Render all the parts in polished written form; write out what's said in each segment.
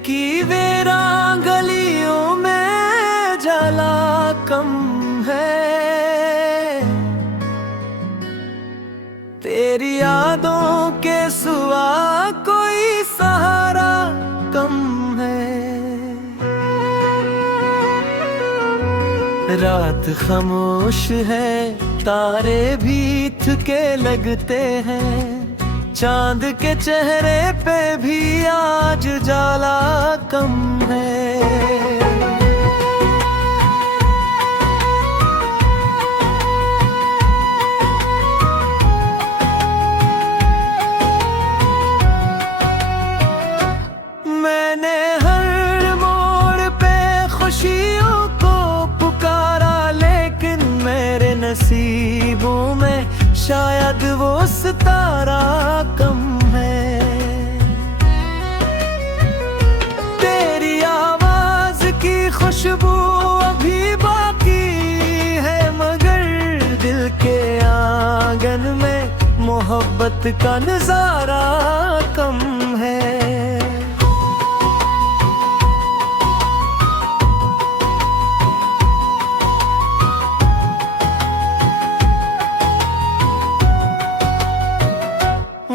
की वीरान गलियों में जला कम है। तेरी यादों के सिवा कोई सहारा कम है। रात खामोश है, तारे भी थके लगते हैं। चांद के चेहरे पे भी आज जाला कम है। मैंने हर मोड़ पे खुशियों को पुकारा, लेकिन मेरे नसीबों में शायद वो सितारा कम है। तेरी आवाज की खुशबू अभी बाकी है, मगर दिल के आंगन में मोहब्बत का नजारा कम है।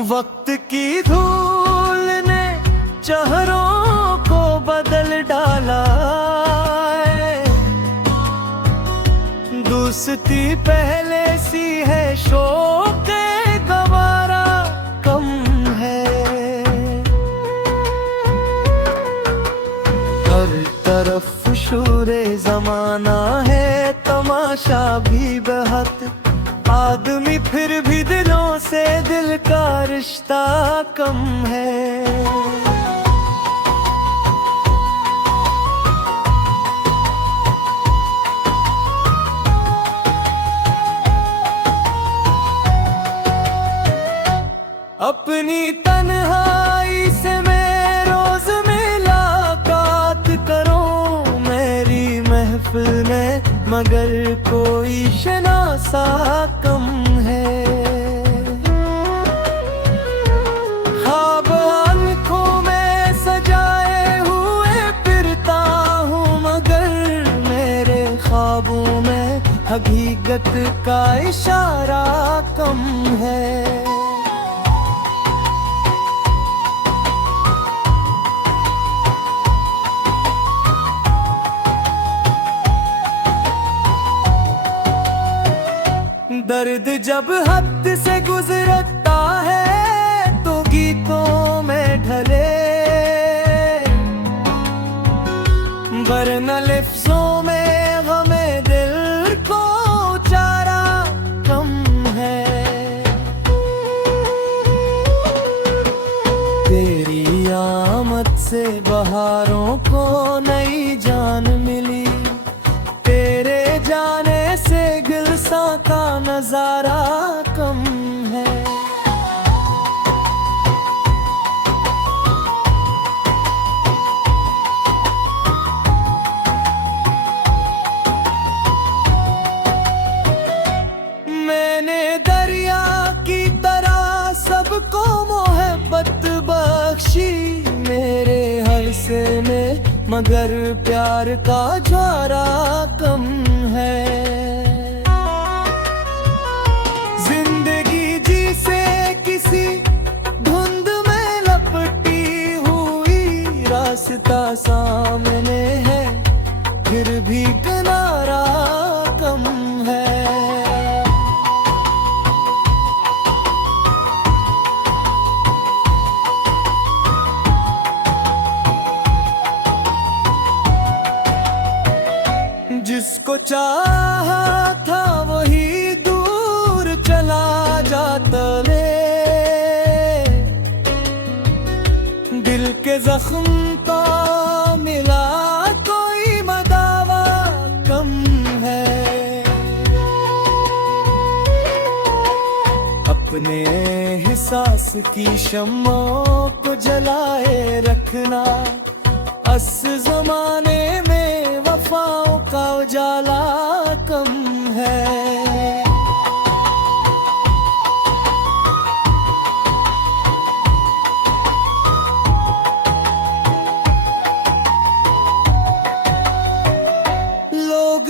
वक्त की धूल ने चेहरों को बदल डाला है। दोस्ती पहले सी है, शौक गवारा कम है। हर तरफ शोरे जमाना है, तमाशा भी बहुत। आदमी फिर भी दिलों से दिल का रिश्ता कम है। अपनी तन्हाई से मैं रोज मुलाकात करूं मेरी महफिल में, मगर कोई शनासा कम है। ख्वाब आंखों में सजाए हुए फिरता हूँ, मगर मेरे ख्वाबों में हकीकत का इशारा कम है। दर्द जब हद से गुजरता है तो गीतों में ढले, वरना लफ्जों में हमें दिल को चारा कम है। तेरी आमद से बहारों को नई जान मिली, तेरे जाने से गुलसा का नजारा कम है। मैंने दरिया की तरह सबको मोहब्बत बख्शी मेरे हरसे में, मगर प्यार का ज्वारा कम है। जिंदगी जी से किसी धुंध में लपटी हुई, रास्ता सामने है फिर भी किनारा कम है। जिसको चाहा था वही दूर चला जाता रे, दिल के जख्म का मिला कोई मदावा कम है। अपने एहसास की शम्मों को जलाए रखना, अस जमाने में वफाओं का उजाला कम है।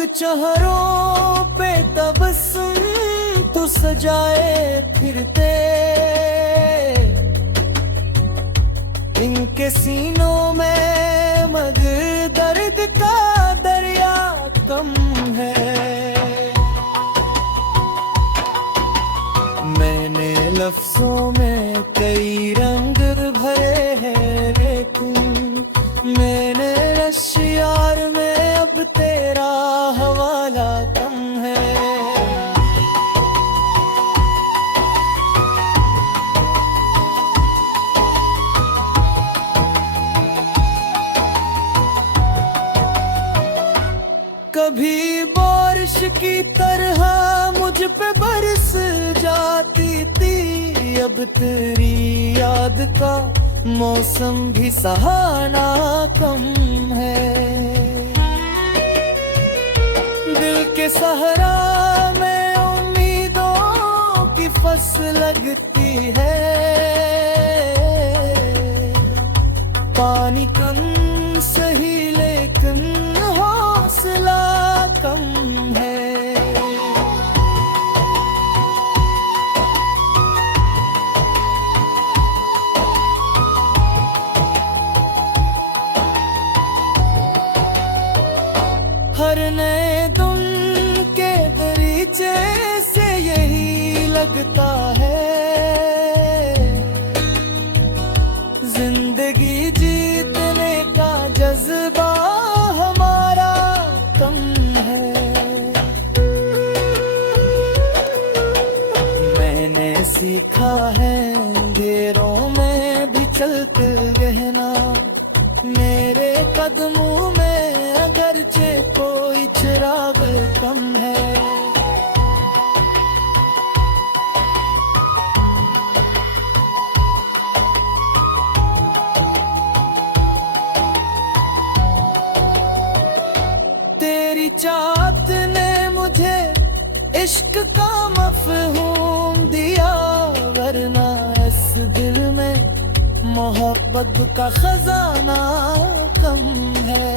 चेहरों पे तबस्सुम तो सजाए फिरते, इनके सीनों में मगर दर्द का दरिया कम है। मैंने लफ्जों में कई रंग भरे हैं, लेकिन मैंने रश्यार में अब तेरा हवाला कम है। कभी बारिश की तरह मुझ पे बरस जाती थी, अब तेरी याद का मौसम भी सहाना कम है। दिल के सहरा में उम्मीदों की फसल लगती है, पानी कम सही लेकिन हौसला कम है। हर नए दिन के दरीचे से यही लगता है, जिंदगी जीतने का जज्बा हमारा कम है। मैंने सीखा है अंधेरों में भी चलते रहना, मेरे कदमों में अगरचे कोई चिराग कम है। तेरी चाहत ने मुझे इश्क का मफ़हूम दिया, वरना इस दिल में मोहब्बत का खजाना कम है।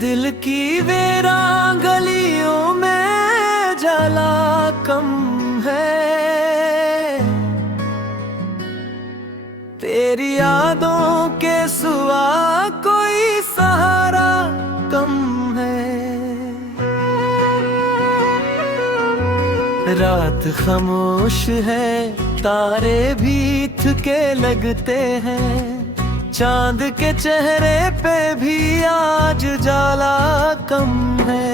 दिल की वीरान गलियों में जला कम है, तेरी यादों के सिवा कोई सहारा कम है। रात खामोश है, तारे भी थके लगते हैं, चांद के चेहरे पे भी आज जाला कम है।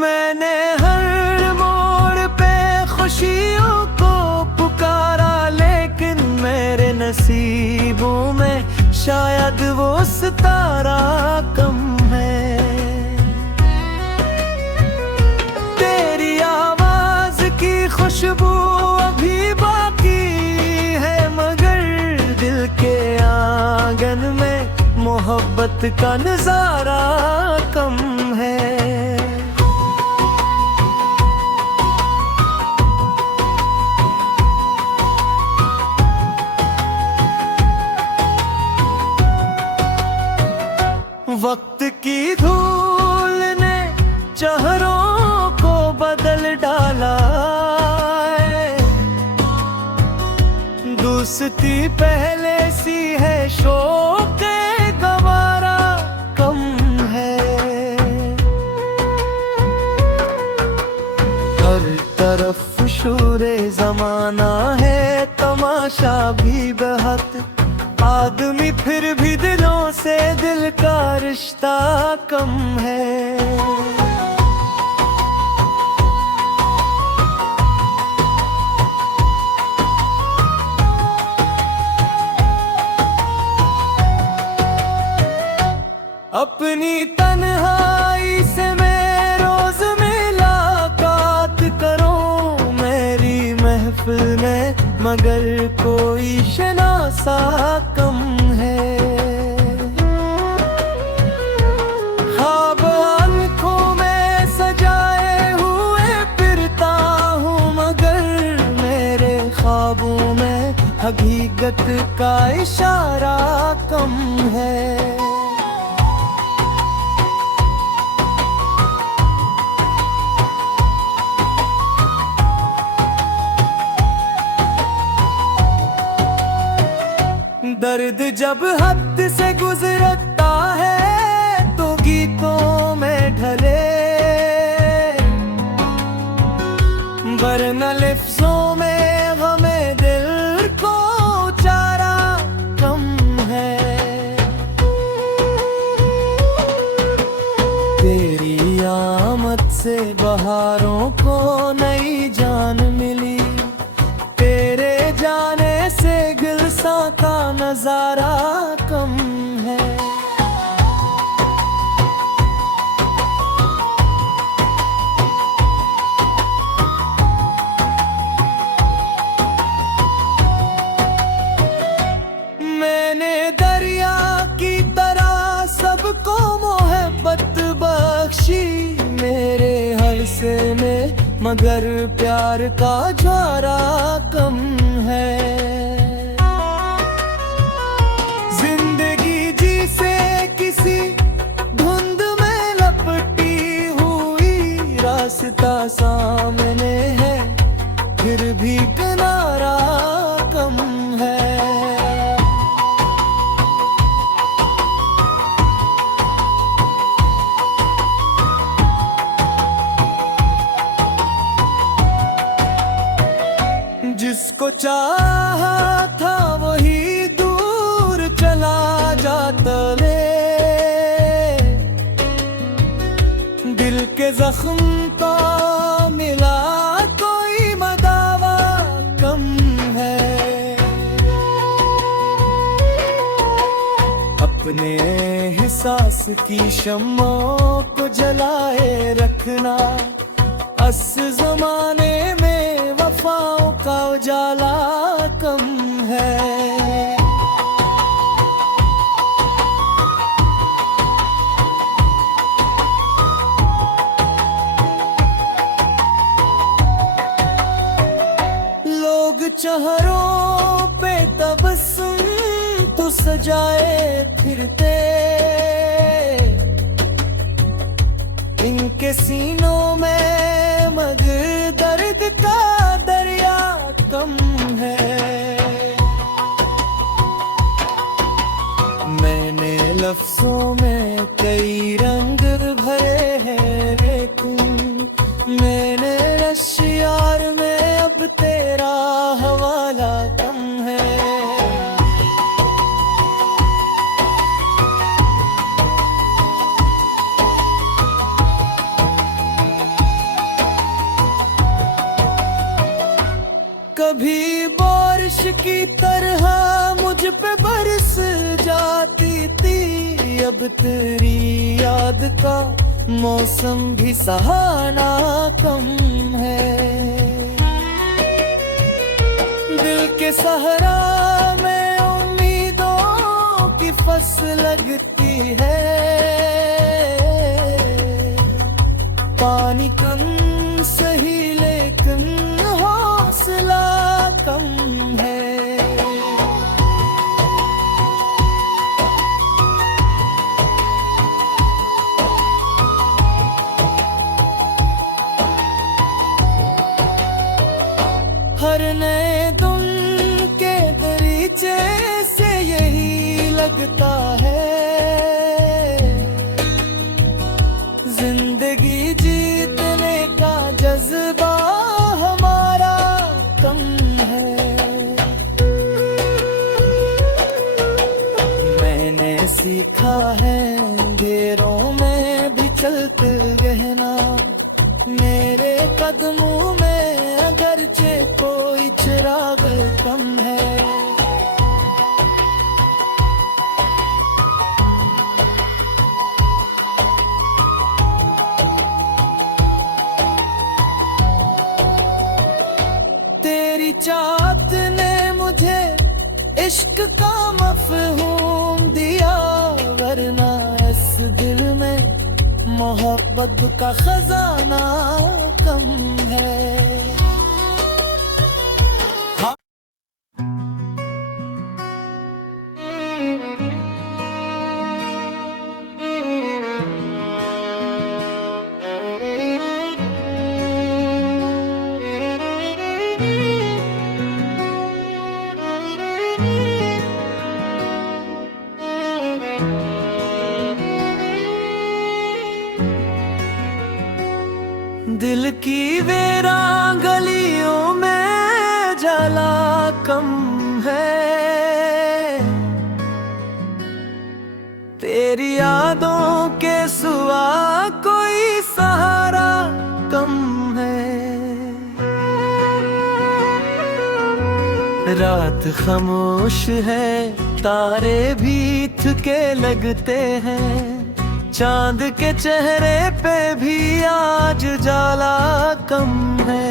मैंने हर मोड़ पे खुशियों को पुकारा, लेकिन मेरे नसीबों में शायद वो सितारा कम है। तेरी आवाज की खुशबू अभी बाकी है, मगर दिल के आंगन में मोहब्बत का नजारा कम है। वक्त की धूल ने चेहरों को बदल डाला, दोस्ती पहले सी है, शौक गवारा कम है। हर तरफ शोरे जमाना है, तमाशा भी बहुत, आदमी फिर भी दिलों से दिल का रिश्ता कम है। अपनी तन्हाई से मैं रोज मुलाकात करूं मेरी महफिल में, मगर कोई शनासा कम है। ख्वाब आंखों में सजाए हुए फिरता हूँ, मगर मेरे ख्वाबों में हकीकत का इशारा कम है। दर्द जब हद से गुजरता है तो गीतों में ढले, वरना लफ्जों में हमें दिल को चारा कम है। तेरी आमद से बहारों को नई जान मिली, तेरे जाने से गुलसा का नजारा कम है। मैंने दरिया की तरह सबको मोहब्बत बख्शी मेरे हरसे में, मगर प्यार का ज्वारा कम है। जिंदगी जी से किसी धुंध में लपटी हुई, रास्ता सामने है फिर भी किनारा कम है। जिसको चाहा था वही दूर चला जाता ले, दिल के जख्म का मिला कोई मदावा कम है। अपने एहसास की शम्मों को जलाए रखना, अस जमाने में वफाओं का उजाला कम है। लोग चेहरों पे तबस्सुम तो सजाए फिरते, इनके सीनों में मगर दर्द का दरिया कम है। मैंने लफ्जों में कई रंग भरे हैं, लेकिन मैंने रश्यार में अब तेरा हवाला कम है। कभी बारिश की तरह मुझ पे बरस जाती थी, अब तेरी याद का मौसम भी सहाना कम है। दिल के सहरा में उम्मीदों की फसल लगती है, पानी कम सही लेकिन हौसला कम है। हर नए दिन के दरीचे से यही लगता है, जिंदगी जीतने का जज्बा हमारा कम है। मैंने सीखा है अंधेरों में भी चलते रहना, मेरे कदमों में अगरचे कोई चिराग कम है। मोहब्बत ने मुझे इश्क का मफ़हूम दिया, वरना इस दिल में मोहब्बत का खजाना कम है। दिल की वीरान गलियों में जला कम है, तेरी यादों के सिवा कोई सहारा कम है। रात खामोश है, तारे भी थके लगते हैं, चांद के चेहरे पे भी आज जाला कम है।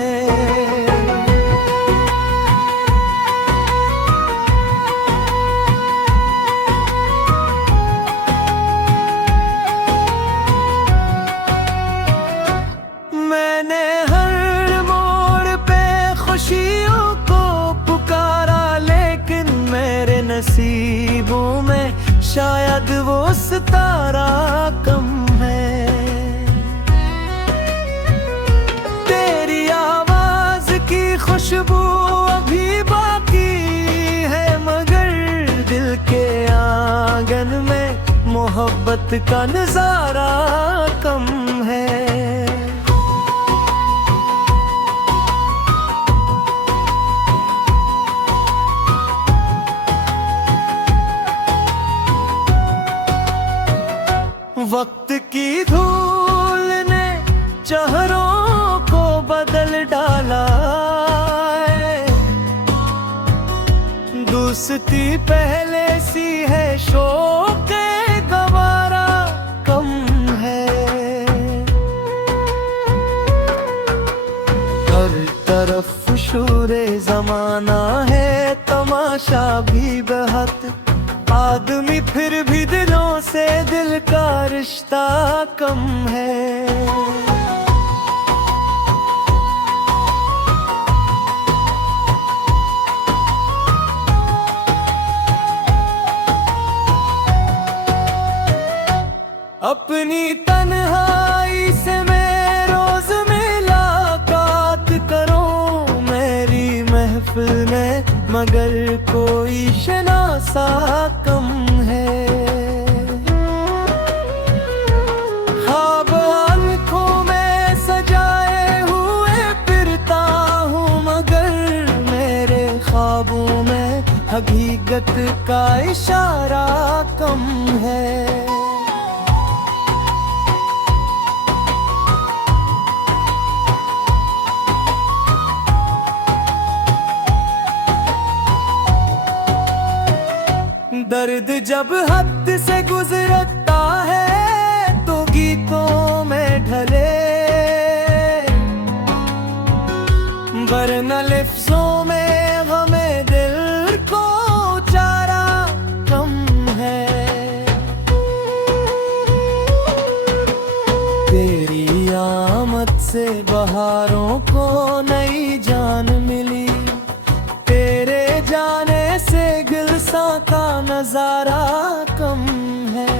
मैंने हर मोड़ पे खुशियों को पुकारा, लेकिन मेरे नसीबों में शायद वो सितारा कम है। तेरी आवाज की खुशबू अभी बाकी है, मगर दिल के आंगन में मोहब्बत का नजारा कम है। वक्त की धूल ने चेहरों को बदल डाला, दोस्ती पहले सी है, शौक गवारा कम है। हर तरफ शोरे जमाना है, तमाशा भी बहुत, आदमी फिर भी दिलों से दिल का रिश्ता कम है। अपनी तन्हाई से मैं रोज मुलाकात करूं मेरी महफिल में, मगर कोई शनासा कम है। ख्वाब आँखों में सजाए हुए फिरता हूँ, मगर मेरे ख्वाबों में हकीकत का इशारा कम है। दर्द जब हद से गुजरता है तो गीतों में ढले, वरना लफ्जों में हमें दिल को चारा कम है। तेरी आमद से बहारों को नई जान मिली, तेरे जाने से गुलसा का नजारा कम है।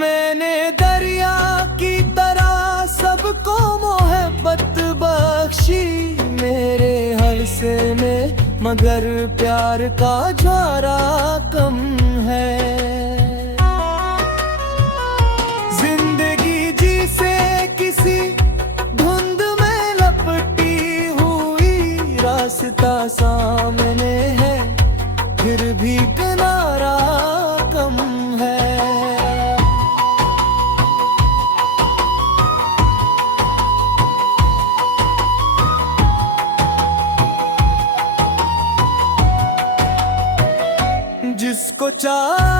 मैंने दरिया की तरह सबको मोहब्बत बख्शी, मेरे हर से में मगर प्यार का ज्वारा कम है। जिंदगी जी से किसी धुंध में लपटी हुई, रास्ता सामने है फिर भी किनारा कम है। जिस चार